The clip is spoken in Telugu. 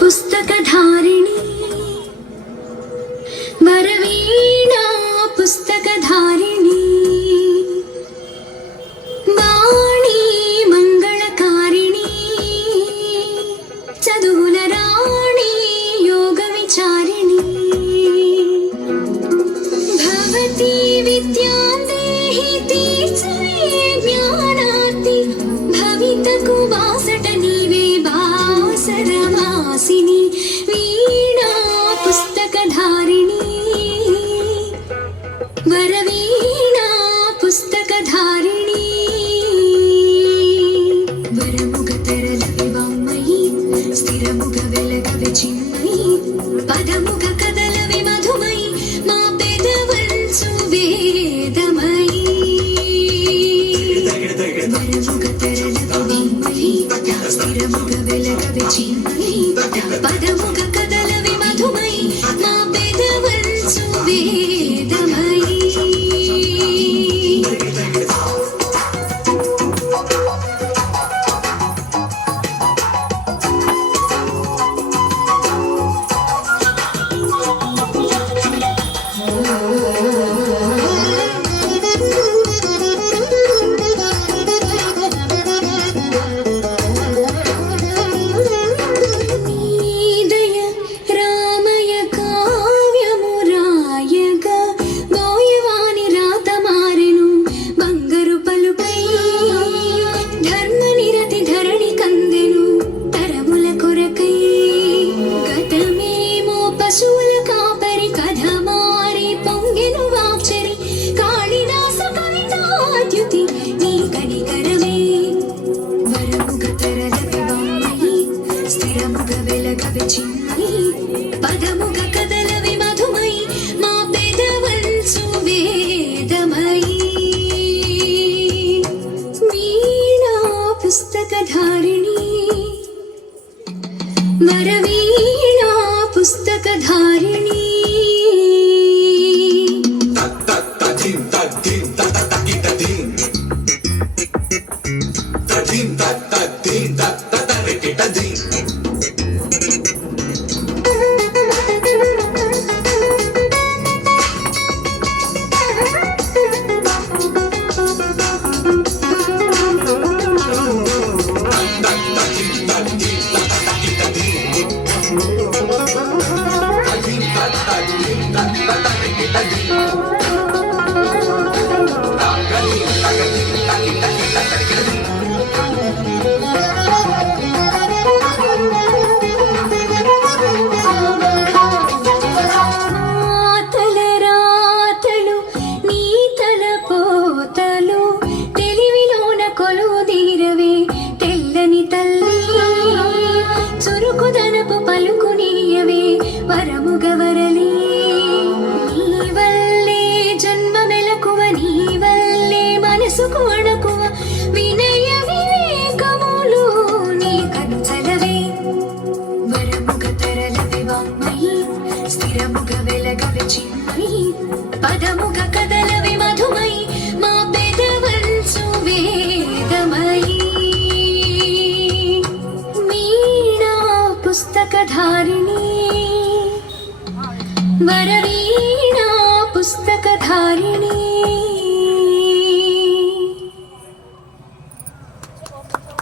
पुस्तकधारिणी वरवीणा पुस्तकधारिणी वाणी मंगलकारिणी चदुल राणी योग विचारिणी भवती विद्यां देहि तीर्थे ज्ञानार्ति भवितकु वासट नीवे बासरवासिनी वीणा पुस्तकधारिणी वरवीणा पुस्तकधारिणी वरमुगतरल विवामयी स्थिरमुग वेलगवे चिन्मयी पदमुग कदल विमधुमयी मा पेदवंसु वेदमयी वरमुगतरल विवामयी स्थिरमुग वेलगवे चिन्मयी पदमुग कदल विमधुमयी मा पेदवंसु वेदमयी నీదయ రామయ కావ్యమురాయగ బోయవాని రాత మారెను బంగరు పలుపై ధర్మ నిరతి ధరణి కందెను తరముల కొరకై గతమేమో పశువుల కాపరి కథ మారి పొంగెను వాచరి కాళిదాస కవితాద్యుతి నీ కనికరమే వరముగ తరల వివామయీ స్థిరముగ వెలగవి చిన్మయీ పదముగ కదల విమధుమయీ మా పెదవంసు వేదమయీ వీణా పుస్తకధారిణి వరవీణా పుస్తకధారిణి